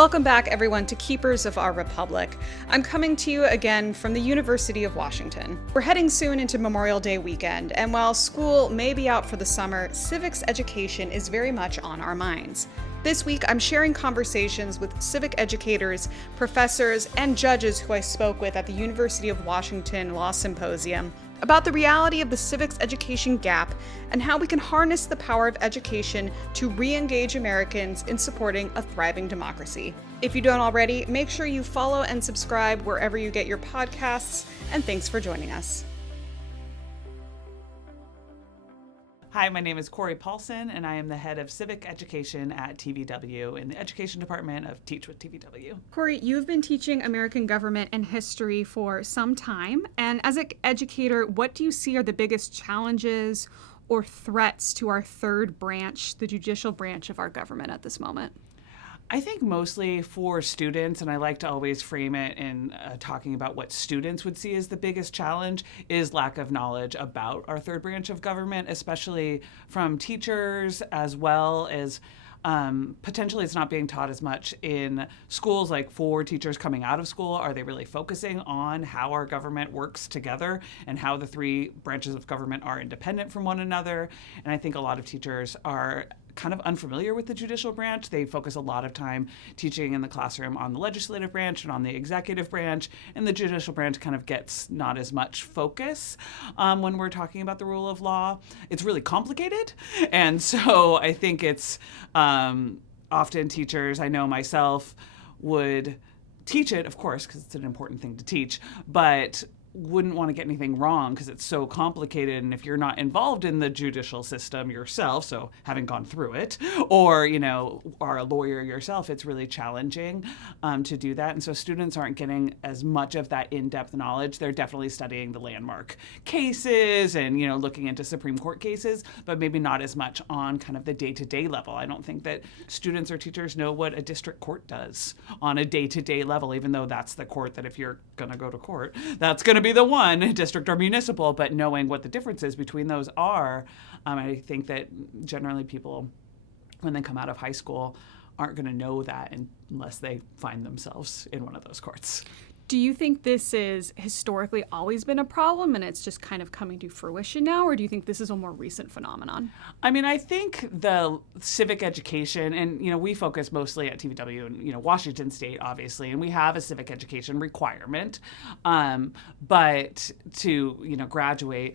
Welcome back, everyone, to Keepers of Our Republic. I'm coming to you again from the University of Washington. We're heading soon into Memorial Day weekend, and while school may be out for the summer, civics education is very much on our minds. This week, I'm sharing conversations with civic educators, professors, and judges who I spoke with at the University of Washington Law Symposium about the reality of the civics education gap and how we can harness the power of education to re-engage Americans in supporting a thriving democracy. If you don't already, make sure you follow and subscribe wherever you get your podcasts, and thanks for joining us. Hi, my name is Paulson, and I am the head of civic education at TVW in the education department of Teach with TVW. Corey, you've been teaching American government and history for some time, and as an educator, what do you see are the biggest challenges or threats to our third branch, the judicial branch of our government at this moment? I think mostly for students, and I like to always frame it in talking about what students would see as the biggest challenge, is lack of knowledge about our third branch of government, especially from teachers, as well as potentially it's not being taught as much in schools. Like for teachers coming out of school, are they really focusing on how our government works together and how the three branches of government are independent from one another? And I think a lot of teachers are kind of unfamiliar with the judicial branch. They focus a lot of time teaching in the classroom on the legislative branch and on the executive branch, and the judicial branch kind of gets not as much focus when we're talking about the rule of law. It's really complicated, and so I think it's often teachers, I know myself, would teach it, of course, because it's an important thing to teach, but wouldn't want to get anything wrong because it's so complicated. And if you're not involved in the judicial system yourself, so having gone through it, or, are a lawyer yourself, it's really challenging to do that. And so students aren't getting as much of that in-depth knowledge. They're definitely studying the landmark cases and, looking into Supreme Court cases, but maybe not as much on kind of the day-to-day level. I don't think that students or teachers know what a district court does on a day-to-day level, even though that's the court that if you're going to go to court, that's going to be the one, district or municipal, but knowing what the differences between those are, I think that generally people, when they come out of high school, aren't going to know that unless they find themselves in one of those courts. Do you think this is historically always been a problem and it's just kind of coming to fruition now, or do you think this is a more recent phenomenon? I mean, I think the civic education, and, we focus mostly at TVW and, Washington State, obviously, and we have a civic education requirement, but to, graduate.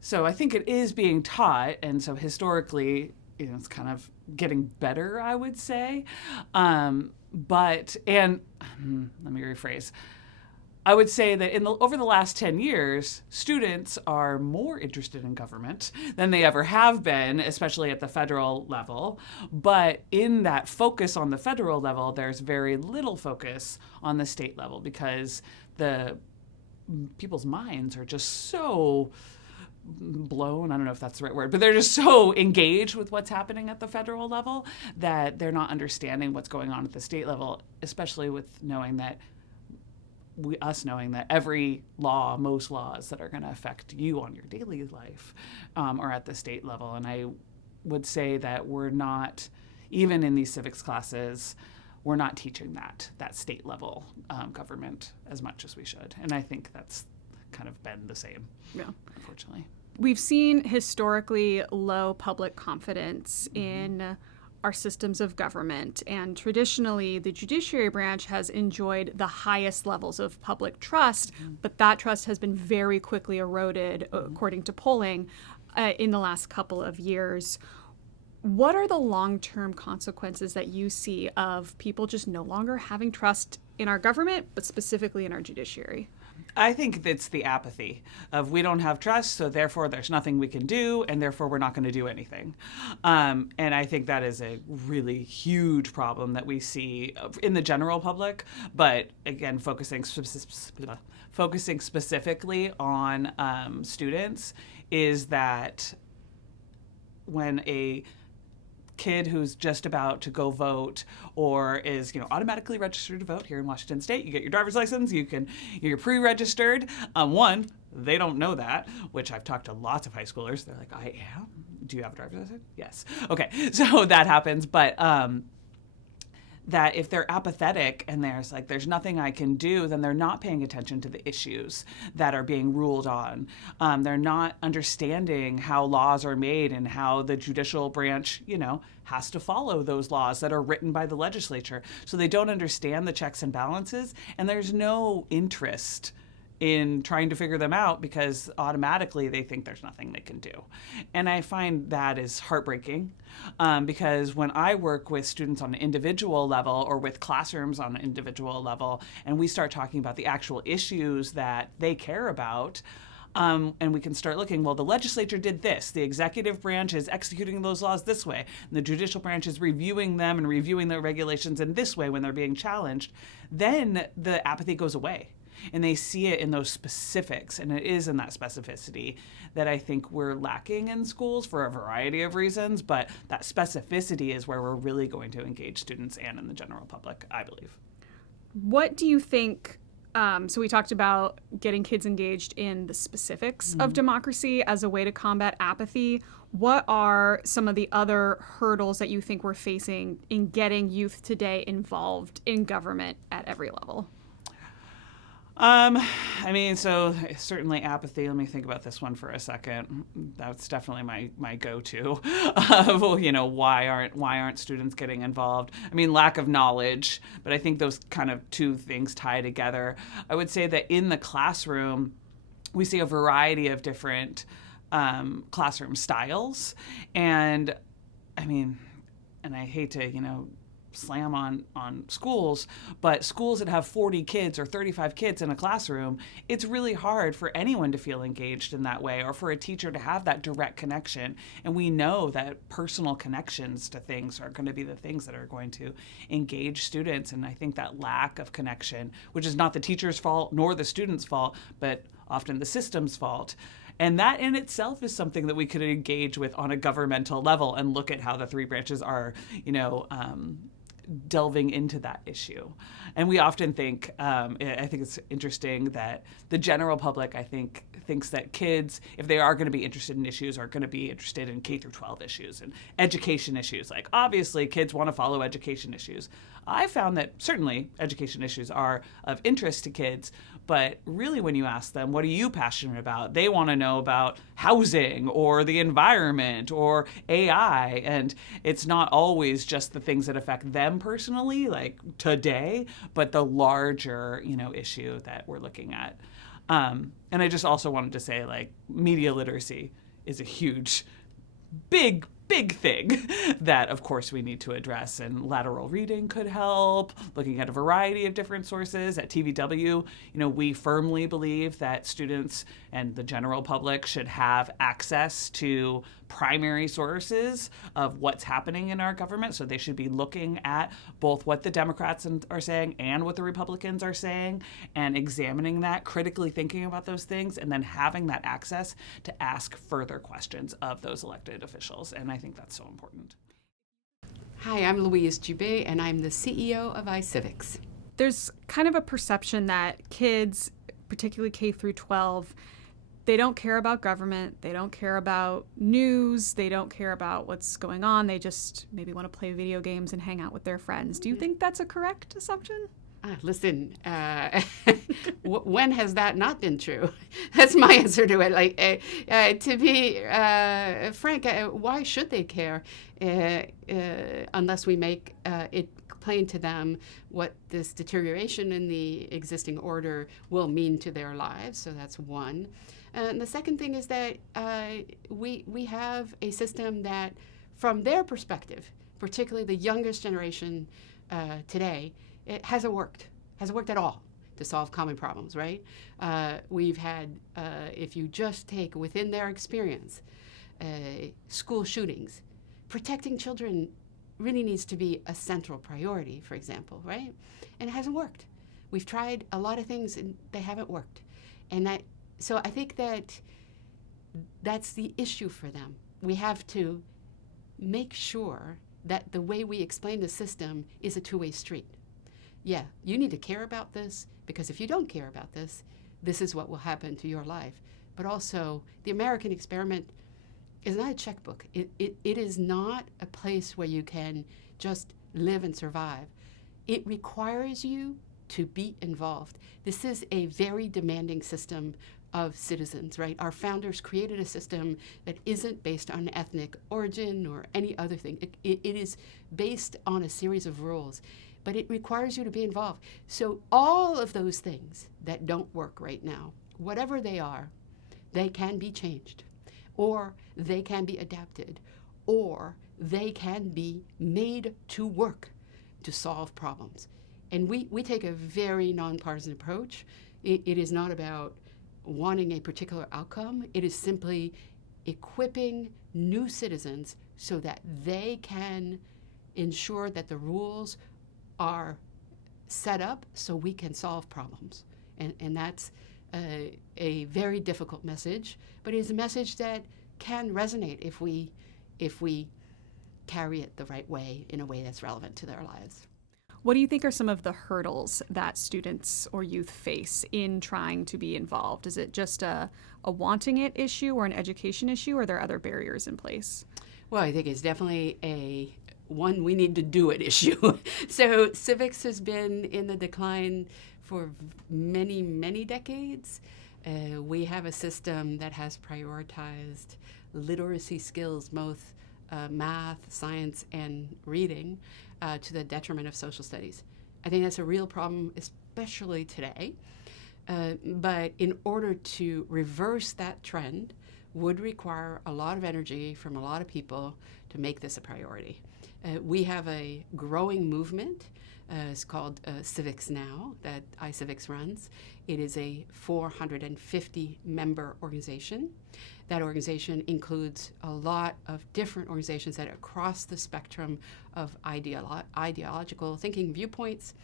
So I think it is being taught, and so historically, it's kind of getting better, I would say. Let me rephrase. I would say that over the last 10 years, students are more interested in government than they ever have been, especially at the federal level. But in that focus on the federal level, there's very little focus on the state level because the people's minds are just so blown, I don't know if that's the right word, but they're just so engaged with what's happening at the federal level that they're not understanding what's going on at the state level, especially with knowing that every law, most laws that are going to affect you on your daily life are at the state level. And I would say that we're not, even in these civics classes, we're not teaching that state level government as much as we should. And I think that's kind of been the same, unfortunately. We've seen historically low public confidence in our systems of government, and traditionally the judiciary branch has enjoyed the highest levels of public trust, but that trust has been very quickly eroded, according to polling, in the last couple of years. What are the long-term consequences that you see of people just no longer having trust in our government, but specifically in our judiciary? I think it's the apathy of we don't have trust, so therefore there's nothing we can do, and therefore we're not going to do anything. And I think that is a really huge problem that we see in the general public, but again, focusing specifically on students, is that when a kid who's just about to go vote or is automatically registered to vote here in Washington State, you get your driver's license, you're pre-registered. One, they don't know that, which I've talked to lots of high schoolers. They're like, I am? Do you have a driver's license? Yes. Okay, so that happens, but that if they're apathetic and there's nothing I can do, then they're not paying attention to the issues that are being ruled on. They're not understanding how laws are made and how the judicial branch, has to follow those laws that are written by the legislature. So they don't understand the checks and balances, and there's no interest in trying to figure them out because automatically they think there's nothing they can do. And I find that is heartbreaking because when I work with students on an individual level or with classrooms on an individual level, and we start talking about the actual issues that they care about, and we can start looking, well, the legislature did this. The executive branch is executing those laws this way. And the judicial branch is reviewing them and reviewing the regulations in this way when they're being challenged. Then the apathy goes away. And they see it in those specifics, and it is in that specificity that I think we're lacking in schools for a variety of reasons, but that specificity is where we're really going to engage students and in the general public, I believe. What do you think, so we talked about getting kids engaged in the specifics of democracy as a way to combat apathy. What are some of the other hurdles that you think we're facing in getting youth today involved in government at every level? So certainly apathy. Let me think about this one for a second. That's definitely my go-to. Why aren't students getting involved? Lack of knowledge, but I think those kind of two things tie together. I would say that in the classroom, we see a variety of different classroom styles, and I hate to, slam on schools, but schools that have 40 kids or 35 kids in a classroom, it's really hard for anyone to feel engaged in that way or for a teacher to have that direct connection. And we know that personal connections to things are going to be the things that are going to engage students. And I think that lack of connection, which is not the teacher's fault nor the student's fault, but often the system's fault. And that in itself is something that we could engage with on a governmental level and look at how the three branches are, delving into that issue. And we often think, I think it's interesting that the general public, I think, thinks that kids, if they are going to be interested in issues, are going to be interested in K through 12 issues and education issues. Like, obviously, kids want to follow education issues. I found that certainly education issues are of interest to kids, but really when you ask them, what are you passionate about? They want to know about housing or the environment or AI, and it's not always just the things that affect them personally, like today, but the larger, issue that we're looking at. And I just also wanted to say, media literacy is a huge, big thing that, of course, we need to address. And lateral reading could help, looking at a variety of different sources. At TVW, we firmly believe that students and the general public should have access to primary sources of what's happening in our government. So they should be looking at both what the Democrats are saying and what the Republicans are saying and examining that, critically thinking about those things, and then having that access to ask further questions of those elected officials. And I think that's so important. Hi, I'm Louise Dubé, and I'm the CEO of iCivics. There's kind of a perception that kids, particularly K through 12, they don't care about government, they don't care about news, they don't care about what's going on, they just maybe want to play video games and hang out with their friends. Do you think that's a correct assumption? Listen, when has that not been true? That's my answer to it. To be frank, why should they care unless we make it plain to them what this deterioration in the existing order will mean to their lives? So that's one. And the second thing is that we have a system that, from their perspective, particularly the youngest generation today, it hasn't worked at all to solve common problems, right? We've had, if you just take within their experience, school shootings, protecting children really needs to be a central priority, for example, right? And it hasn't worked. We've tried a lot of things and they haven't worked. So I think that's the issue for them. We have to make sure that the way we explain the system is a two-way street. Yeah, you need to care about this, because if you don't care about this, this is what will happen to your life. But also, the American experiment is not a checkbook. It is not a place where you can just live and survive. it requires you to be involved. This is a very demanding system of citizens, right? Our founders created a system that isn't based on ethnic origin or any other thing. It is based on a series of rules, but it requires you to be involved. So all of those things that don't work right now, whatever they are, they can be changed, or they can be adapted, or they can be made to work to solve problems. And we take a very nonpartisan approach. It is not about wanting a particular outcome. It is simply equipping new citizens so that they can ensure that the rules are set up so we can solve problems. And that's a very difficult message, but it is a message that can resonate if we carry it the right way, in a way that's relevant to their lives. What do you think are some of the hurdles that students or youth face in trying to be involved? Is it just a wanting it issue or an education issue, or are there other barriers in place? Well, I think it's definitely a one we need to do it issue. So civics has been in the decline for many, many decades. We have a system that has prioritized literacy skills, both math, science, and reading, to the detriment of social studies. I think that's a real problem, especially today. But in order to reverse that trend would require a lot of energy from a lot of people to make this a priority. We have a growing movement. It's called Civics Now, that iCivics runs. It is a 450-member organization. That organization includes a lot of different organizations that are across the spectrum of ideological thinking viewpoints,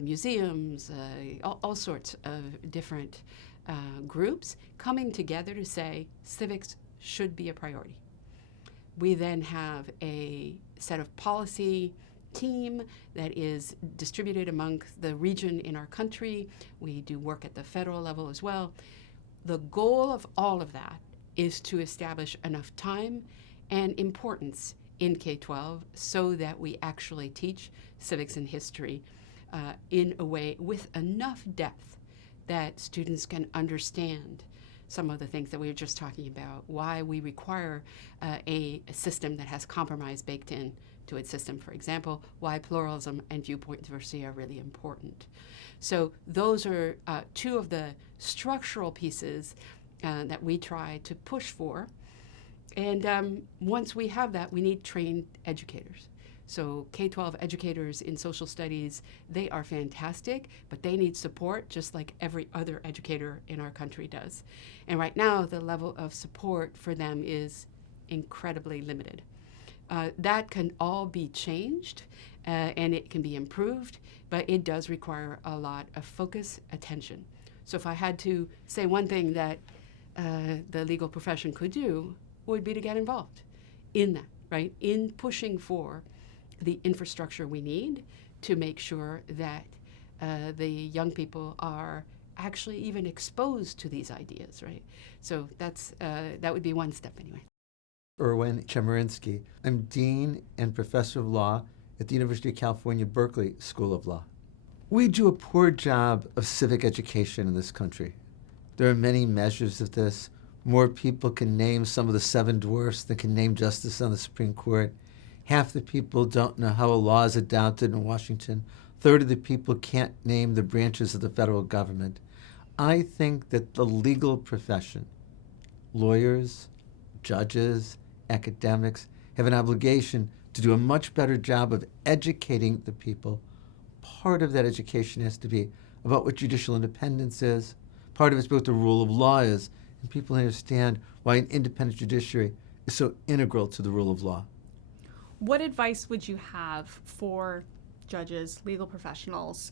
museums, all sorts of different groups coming together to say civics should be a priority. We then have a set of policy team that is distributed among the region in our country. We do work at the federal level as well. The goal of all of that is to establish enough time and importance in K-12 so that we actually teach civics and history in a way with enough depth that students can understand some of the things that we were just talking about, why we require a system that has compromise baked in to its system, for example, why pluralism and viewpoint diversity are really important. So those are two of the structural pieces that we try to push for. And once we have that, we need trained educators. So K-12 educators in social studies, they are fantastic, but they need support just like every other educator in our country does. And right now, the level of support for them is incredibly limited. That can all be changed, and it can be improved, but it does require a lot of focus, attention. So if I had to say one thing that the legal profession could do, would be to get involved in that, right? In pushing for the infrastructure we need to make sure that the young people are actually even exposed to these ideas, right? So that would be one step anyway. Erwin Chemerinsky. I'm Dean and Professor of Law at the University of California, Berkeley School of Law. We do a poor job of civic education in this country. There are many measures of this. More people can name some of the seven dwarfs than can name justice on the Supreme Court. Half the people don't know how a law is adopted in Washington. A third of the people can't name the branches of the federal government. I think that the legal profession, lawyers, judges, academics, have an obligation to do a much better job of educating the people. Part of that education has to be about what judicial independence is. Part of it's about what the rule of law is, and people understand why an independent judiciary is so integral to the rule of law. What advice would you have for judges, legal professionals,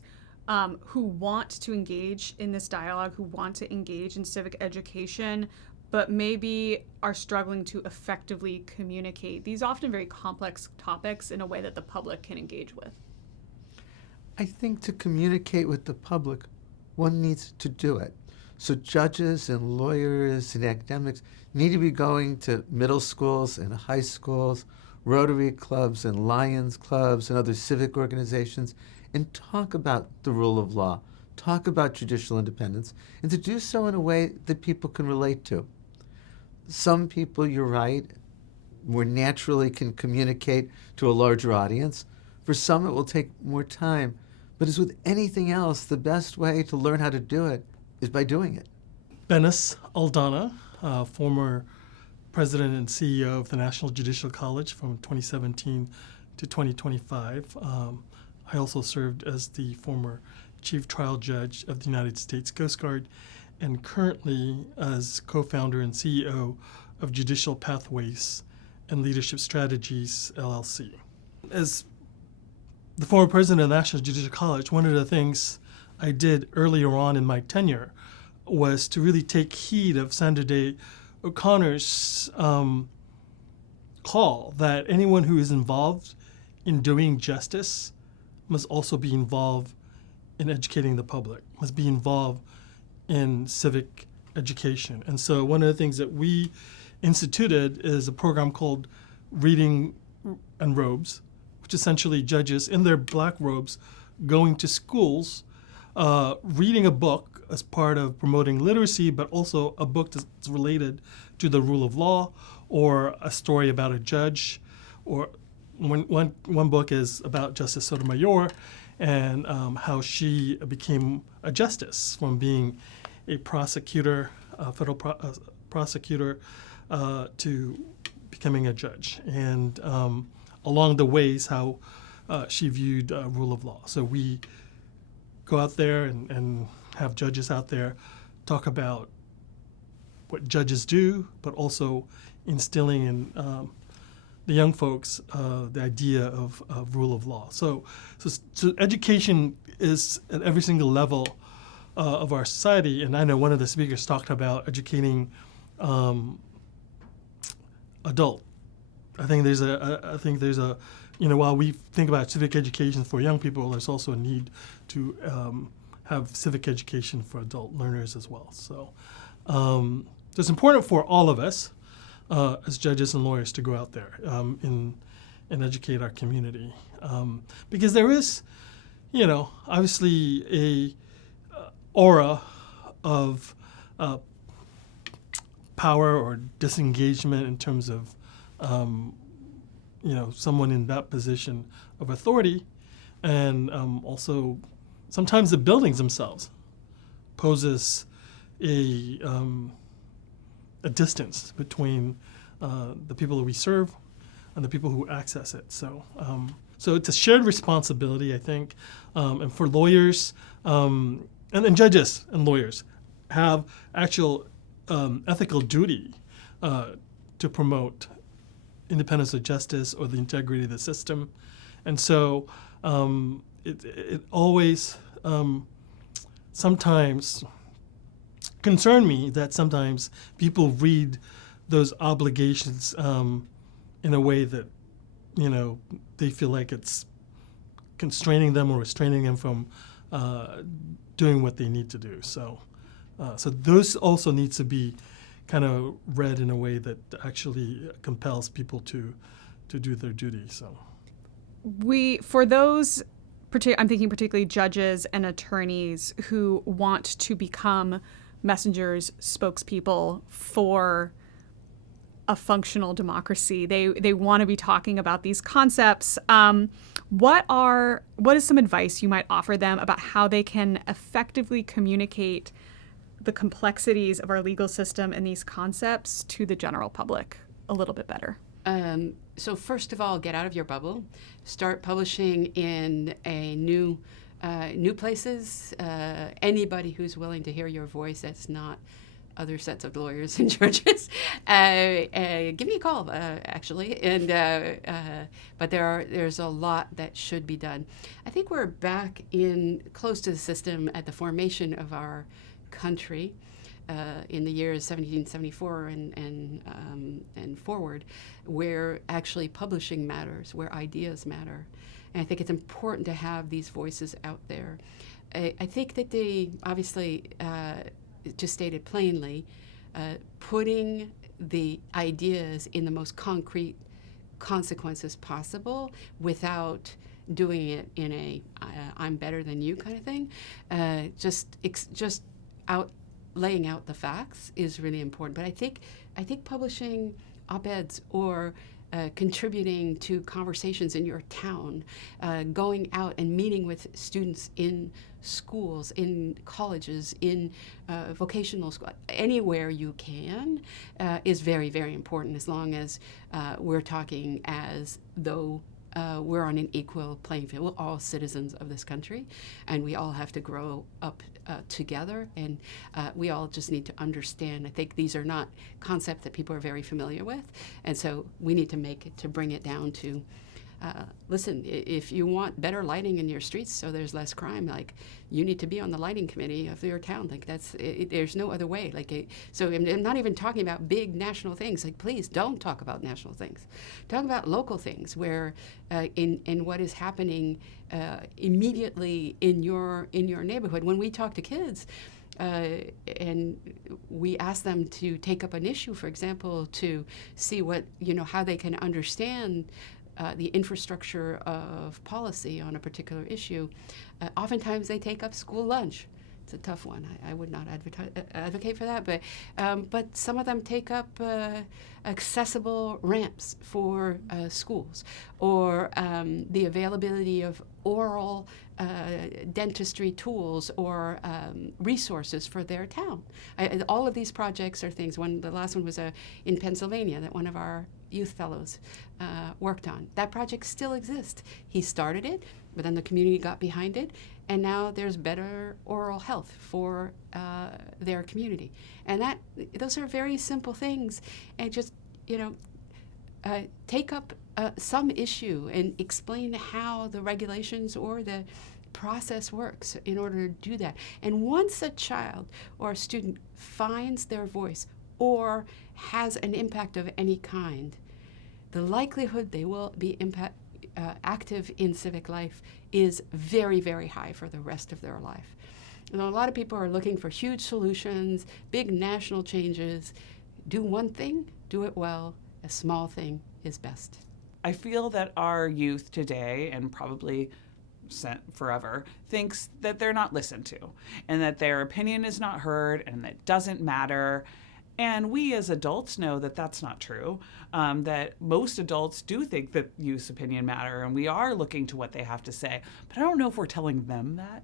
who want to engage in this dialogue, who want to engage in civic education, but maybe are struggling to effectively communicate these often very complex topics in a way that the public can engage with? I think to communicate with the public, one needs to do it. So judges and lawyers and academics need to be going to middle schools and high schools, Rotary clubs and Lions clubs and other civic organizations, and talk about the rule of law, talk about judicial independence, and to do so in a way that people can relate to. Some people, you're right, more naturally can communicate to a larger audience. For some, it will take more time. But as with anything else, the best way to learn how to do it is by doing it. Benis Aldana, former president and CEO of the National Judicial College from 2017 to 2025. I also served as the former chief trial judge of the United States Coast Guard and currently as co-founder and CEO of Judicial Pathways and Leadership Strategies, LLC. As the former president of the National Judicial College, one of the things I did earlier on in my tenure was to really take heed of Sandra Day O'Connor's call that anyone who is involved in doing justice must also be involved in educating the public, must be involved in civic education. And so one of the things that we instituted is a program called Reading and Robes, which essentially judges in their black robes going to schools, reading a book as part of promoting literacy, but also a book that's related to the rule of law or a story about a judge. Or one book is about Justice Sotomayor and how she became a justice from being a prosecutor, federal prosecutor, to becoming a judge. And along the ways how she viewed rule of law. So we go out there and have judges out there talk about what judges do, but also instilling in the young folks the idea of rule of law. So education is at every single level of our society, and I know one of the speakers talked about educating adult. I think there's a while we think about civic education for young people, there's also a need to have civic education for adult learners as well. So it's important for all of us as judges and lawyers to go out there and educate our community. Because there is, obviously a aura of power or disengagement in terms of someone in that position of authority, and also sometimes the buildings themselves poses a distance between the people that we serve and the people who access it. So it's a shared responsibility, I think, and for lawyers and judges and lawyers have actual ethical duty to promote independence of justice or the integrity of the system. And so it always sometimes concerned me that sometimes people read those obligations in a way that, they feel like it's constraining them or restraining them from doing what they need to do. So those also needs to be kind of read in a way that actually compels people to do their duty. So for those, I'm thinking particularly judges and attorneys who want to become messengers, spokespeople for a functional democracy. They want to be talking about these concepts. What is some advice you might offer them about how they can effectively communicate the complexities of our legal system and these concepts to the general public a little bit better? So first of all, get out of your bubble. Start publishing in new places. Anybody who's willing to hear your voice that's not other sets of lawyers and judges, give me a call, actually. And but there's a lot that should be done. I think we're back in close to the system at the formation of our country in the years 1774 and forward, where actually publishing matters, where ideas matter. And I think it's important to have these voices out there. I think that they obviously, just stated plainly, putting the ideas in the most concrete consequences possible without doing it in a I'm better than you kind of thing. Just laying out the facts is really important. But I think publishing op-eds or contributing to conversations in your town, going out and meeting with students in schools, in colleges, in vocational school, anywhere you can, is very, very important, as long as we're talking as though we're on an equal playing field. We're all citizens of this country, and we all have to grow up together, and we all just need to understand. I think these are not concepts that people are very familiar with, and so we need to bring it down to, listen, if you want better lighting in your streets so there's less crime, like, you need to be on the lighting committee of your town. Like, there's no other way. Like, so I'm not even talking about big national things. Like, please don't talk about national things. Talk about local things where in what is happening immediately in your neighborhood. When we talk to kids, and we ask them to take up an issue, for example, to see how they can understand the infrastructure of policy on a particular issue, oftentimes they take up school lunch. It's a tough one. I would not advocate for that, but some of them take up accessible ramps for schools, or the availability of oral dentistry tools or resources for their town. All of these projects are things. The last one was in Pennsylvania that one of our youth fellows worked on. That project still exists. He started it, but then the community got behind it, and now there's better oral health for their community. And those are very simple things. And just, take up some issue and explain how the regulations or the process works in order to do that. And once a child or a student finds their voice or has an impact of any kind, the likelihood they will be active in civic life is very, very high for the rest of their life. A lot of people are looking for huge solutions, big national changes. Do one thing, do it well. A small thing is best. I feel that our youth today, and probably forever, thinks that they're not listened to, and that their opinion is not heard, and that it doesn't matter. And we as adults know that that's not true, that most adults do think that youth's opinion matter, and we are looking to what they have to say. But I don't know if we're telling them that,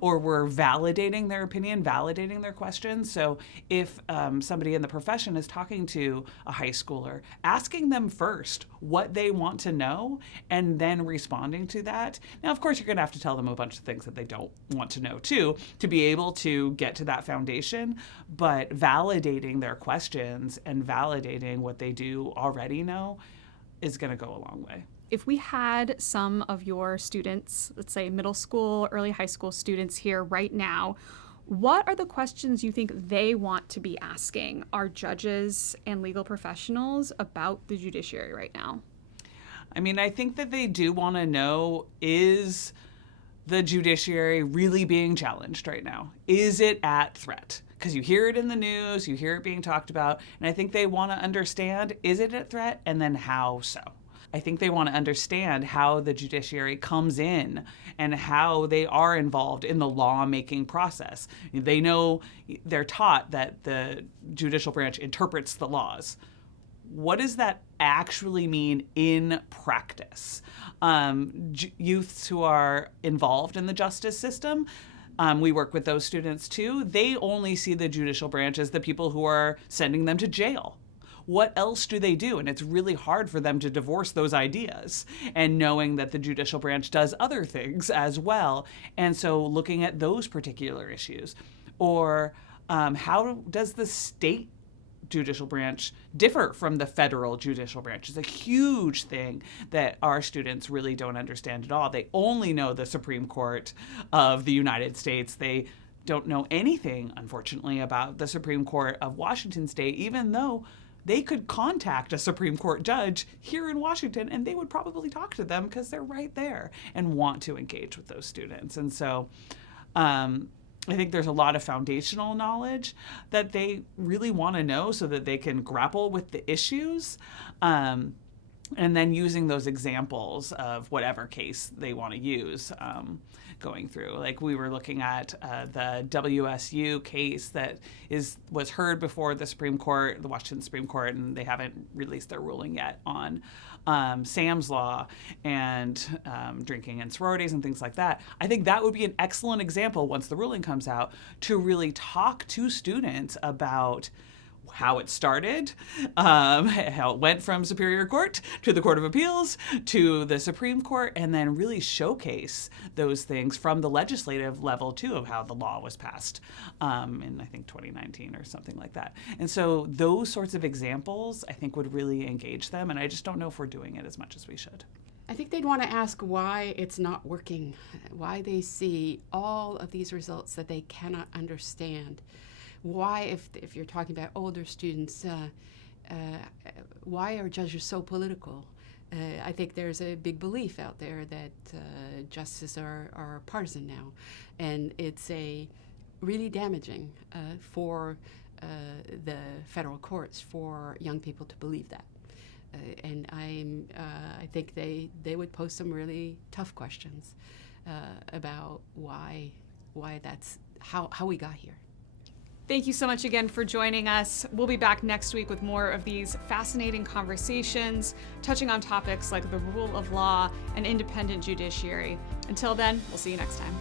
or we're validating their opinion, validating their questions. So if somebody in the profession is talking to a high schooler, asking them first what they want to know and then responding to that. Now, of course, you're going to have to tell them a bunch of things that they don't want to know too, to be able to get to that foundation. But validating their questions and validating what they do already know is going to go a long way. If we had some of your students, let's say middle school, early high school students here right now, what are the questions you think they want to be asking our judges and legal professionals about the judiciary right now? I mean, I think that they do want to know, is the judiciary really being challenged right now? Is it at threat? Because you hear it in the news, you hear it being talked about, and I think they want to understand, is it at threat, and then how so? I think they want to understand how the judiciary comes in and how they are involved in the lawmaking process. They know, they're taught that the judicial branch interprets the laws. What does that actually mean in practice? Youths who are involved in the justice system, we work with those students too. They only see the judicial branch as the people who are sending them to jail. What else do they do? And it's really hard for them to divorce those ideas, and knowing that the judicial branch does other things as well. And so looking at those particular issues, or how does the state judicial branch differ from the federal judicial branch? Is a huge thing that our students really don't understand at all. They only know the Supreme Court of the United States. They don't know anything, unfortunately, about the Supreme Court of Washington State, even though they could contact a Supreme Court judge here in Washington and they would probably talk to them because they're right there and want to engage with those students. And so I think there's a lot of foundational knowledge that they really want to know so that they can grapple with the issues. and then using those examples of whatever case they want to use going through. Like we were looking at the WSU case that was heard before the Supreme Court, the Washington Supreme Court, and they haven't released their ruling yet on Sam's Law and drinking in sororities and things like that. I think that would be an excellent example once the ruling comes out to really talk to students about how it started, how it went from Superior Court to the Court of Appeals to the Supreme Court, and then really showcase those things from the legislative level too of how the law was passed in I think 2019 or something like that. And so those sorts of examples I think would really engage them, and I just don't know if we're doing it as much as we should. I think they'd want to ask why it's not working, why they see all of these results that they cannot understand. Why, if you're talking about older students, why are judges so political? I think there's a big belief out there that justices are partisan now, and it's really damaging for the federal courts for young people to believe that. And I think they would pose some really tough questions about why that's how we got here. Thank you so much again for joining us. We'll be back next week with more of these fascinating conversations, touching on topics like the rule of law and independent judiciary. Until then, we'll see you next time.